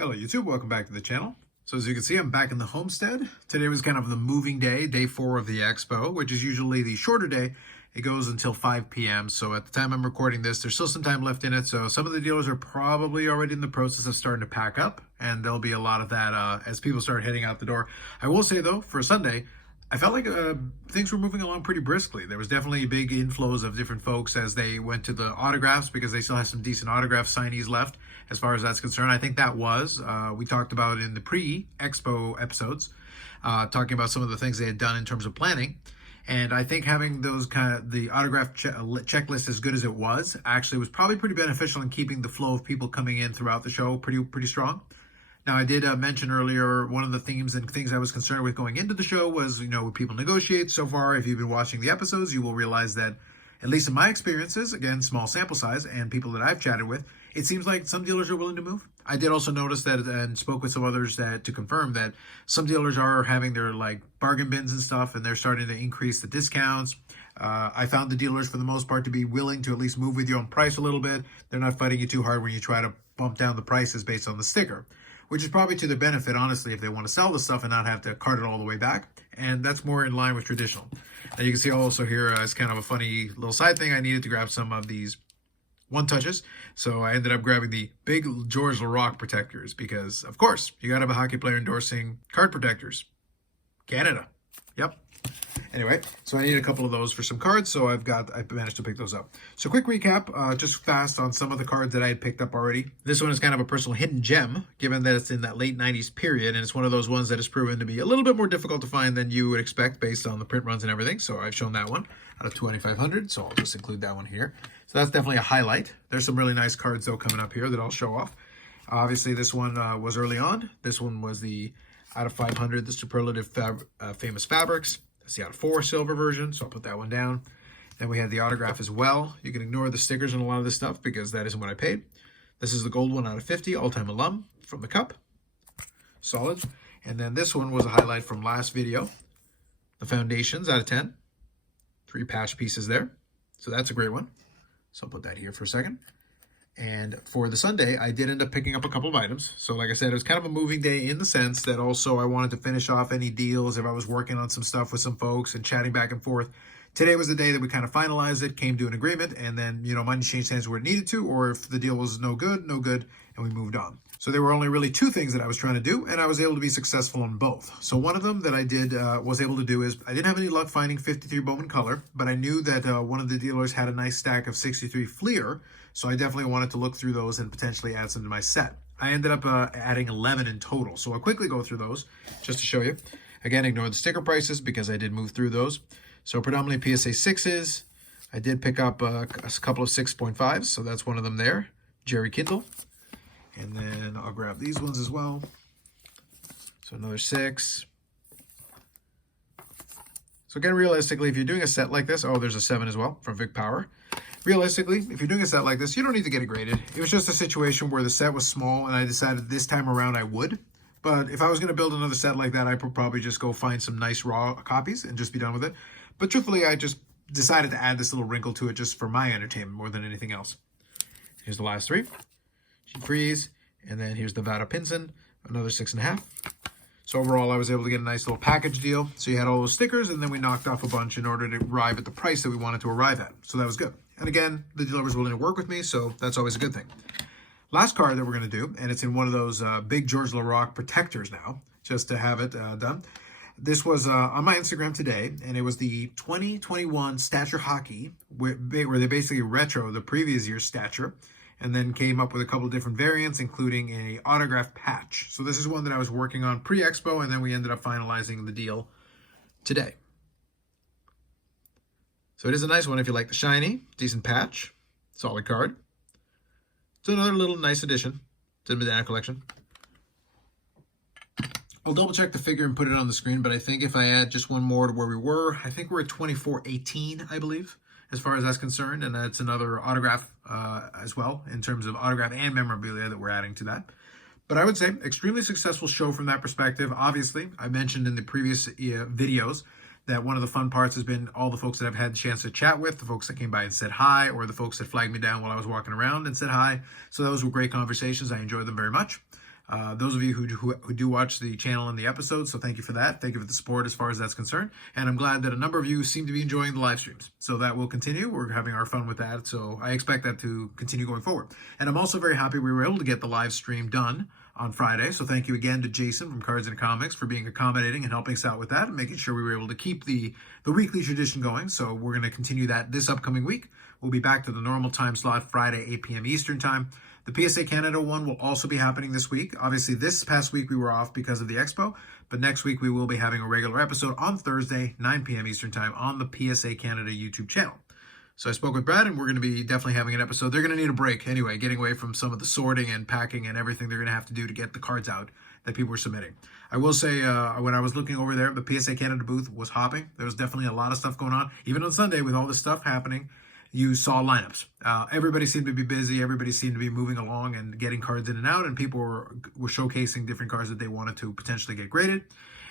Hello YouTube, welcome back to the channel. So as you can see, I'm back in the homestead. Today was kind of the moving day, day 4 of the Expo, which is usually the shorter day. It goes until 5 p.m. So at the time I'm recording this, there's still some time left in it. So some of the dealers are probably already in the process of starting to pack up, and there'll be a lot of that as people start heading out the door. I will say though, for Sunday, I felt like things were moving along pretty briskly. There was definitely big inflows of different folks as they went to the autographs because they still have some decent autograph signees left as far as that's concerned. I think that was, we talked about in the pre-Expo episodes, talking about some of the things they had done in terms of planning. And I think having those the autograph checklist as good as it was actually was probably pretty beneficial in keeping the flow of people coming in throughout the show pretty strong. Now, I did mention earlier one of the themes and things I was concerned with going into the show was, would people negotiate? So far, if you've been watching the episodes, you will realize that, at least in my experiences, again, small sample size, and people that I've chatted with, it seems like some dealers are willing to move. I did also notice that and spoke with some others that to confirm that some dealers are having their bargain bins and stuff, and they're starting to increase the discounts. I found the dealers, for the most part, to be willing to at least move with you on price a little bit. They're not fighting you too hard when you try to bump down the prices based on the sticker, which is probably to their benefit, honestly, if they want to sell the stuff and not have to cart it all the way back. And that's more in line with traditional. Now you can see also here as kind of a funny little side thing, I needed to grab some of these one-touches. So I ended up grabbing the big George Laraque protectors because, of course, you got to have a hockey player endorsing card protectors. Canada. Yep. Anyway, so I need a couple of those for some cards, so I managed to pick those up. So quick recap, just fast on some of the cards that I had picked up already. This one is kind of a personal hidden gem, given that it's in that late 90s period, and it's one of those ones that has proven to be a little bit more difficult to find than you would expect based on the print runs and everything. So I've shown that one out of 2,500, so I'll just include that one here. So that's definitely a highlight. There's some really nice cards, though, coming up here that I'll show off. Obviously, this one was early on. This one was the out of 500, the Superlative Famous Fabrics. That's the out of 4 silver version, so I'll put that one down. Then we have the autograph as well. You can ignore the stickers and a lot of this stuff because that isn't what I paid. This is the gold one out of 50, all-time alum from the cup. Solid. And then this one was a highlight from last video. The Foundations out of 10. 3 patch pieces there. So that's a great one. So I'll put that here for a second. And for the Sunday, I did end up picking up a couple of items. So like I said, it was kind of a moving day in the sense that also I wanted to finish off any deals if I was working on some stuff with some folks and chatting back and forth. Today was the day that we kind of finalized it, came to an agreement, and then, money changed hands where it needed to, or if the deal was no good, and we moved on. So there were only really 2 things that I was trying to do, and I was able to be successful on both. So one of them that I did was able to do is, I didn't have any luck finding 53 Bowman Color, but I knew that one of the dealers had a nice stack of 63 Fleer, so I definitely wanted to look through those and potentially add some to my set. I ended up adding 11 in total, so I'll quickly go through those just to show you. Again, ignore the sticker prices because I did move through those. So predominantly PSA 6s. I did pick up a couple of 6.5s, so that's one of them there. Jerry Kindle. And then I'll grab these ones as well. So another 6. So again, realistically, if you're doing a set like this, there's a 7 as well from Vic Power. Realistically, if you're doing a set like this, you don't need to get it graded. It was just a situation where the set was small, and I decided this time around I would. But if I was going to build another set like that, I would probably just go find some nice raw copies and just be done with it. But truthfully, I just decided to add this little wrinkle to it just for my entertainment more than anything else. Here's the last 3. Freeze, and then here's the Vada Pinson, another 6.5. So overall, I was able to get a nice little package deal. So you had all those stickers, and then we knocked off a bunch in order to arrive at the price that we wanted to arrive at. So that was good. And again, the dealer was willing to work with me, so that's always a good thing. Last card that we're going to do, and it's in one of those big George Laraque protectors now, just to have it done. This was on my Instagram today, and it was the 2021 Stature Hockey, where they basically retro the previous year's Stature, and then came up with a couple of different variants, including a autograph patch. So this is one that I was working on pre-Expo, and then we ended up finalizing the deal today. So it is a nice one if you like the shiny, decent patch, solid card. So another little nice addition to the Medina collection. I'll double check the figure and put it on the screen, but I think if I add just one more to where we were, I think we're at 24.18, I believe, as far as that's concerned. And that's another autograph as well, in terms of autograph and memorabilia that we're adding to that. But I would say extremely successful show from that perspective. Obviously, I mentioned in the previous videos that one of the fun parts has been all the folks that I've had the chance to chat with, the folks that came by and said hi, or the folks that flagged me down while I was walking around and said hi. So those were great conversations. I enjoyed them very much. Those of you who do watch the channel and the episodes, so thank you for that. Thank you for the support as far as that's concerned. And I'm glad that a number of you seem to be enjoying the live streams. So that will continue. We're having our fun with that. So I expect that to continue going forward. And I'm also very happy we were able to get the live stream done on Friday. So thank you again to Jason from Cards and Comics for being accommodating and helping us out with that and making sure we were able to keep the weekly tradition going. So we're going to continue that this upcoming week. We'll be back to the normal time slot, Friday, 8 p.m. Eastern time. The PSA Canada one will also be happening this week. Obviously, this past week we were off because of the Expo, but next week we will be having a regular episode on Thursday, 9 p.m. Eastern time on the PSA Canada YouTube channel. So I spoke with Brad, and we're going to be definitely having an episode. They're going to need a break anyway, getting away from some of the sorting and packing and everything they're going to have to do to get the cards out that people were submitting. I will say, when I was looking over there, the PSA Canada booth was hopping. There was definitely a lot of stuff going on. Even on Sunday, with all this stuff happening, you saw lineups. Everybody seemed to be busy. Everybody seemed to be moving along and getting cards in and out, and people were showcasing different cards that they wanted to potentially get graded.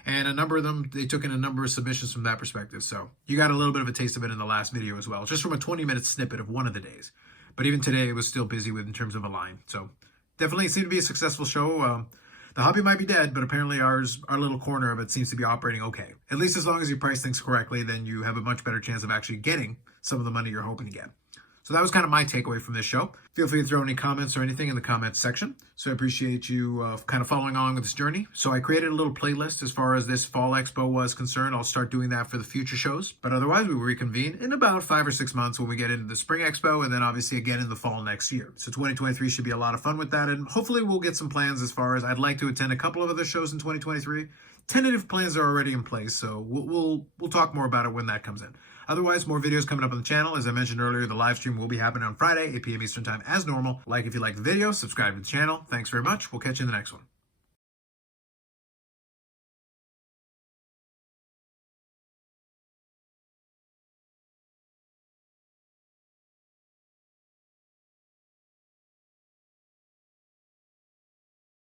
And a number of them, they took in a number of submissions from that perspective. So you got a little bit of a taste of it in the last video as well, just from a 20-minute snippet of one of the days. But even today, it was still busy in terms of a line. So definitely seemed to be a successful show. The hobby might be dead, but apparently our little corner of it seems to be operating okay. At least as long as you price things correctly, then you have a much better chance of actually getting some of the money you're hoping to get. So that was kind of my takeaway from this show. Feel free to throw any comments or anything in the comments section. So I appreciate you kind of following along with this journey. So I created a little playlist as far as this Fall Expo was concerned. I'll start doing that for the future shows. But otherwise, we will reconvene in about 5 or 6 months when we get into the Spring Expo and then obviously again in the fall next year. So 2023 should be a lot of fun with that. And hopefully we'll get some plans as far as I'd like to attend a couple of other shows in 2023. Tentative plans are already in place, so we'll talk more about it when that comes in. Otherwise, more videos coming up on the channel. As I mentioned earlier, the live stream will be happening on Friday, 8 p.m. Eastern time as normal. Like if you like the video, subscribe to the channel. Thanks very much. We'll catch you in the next one.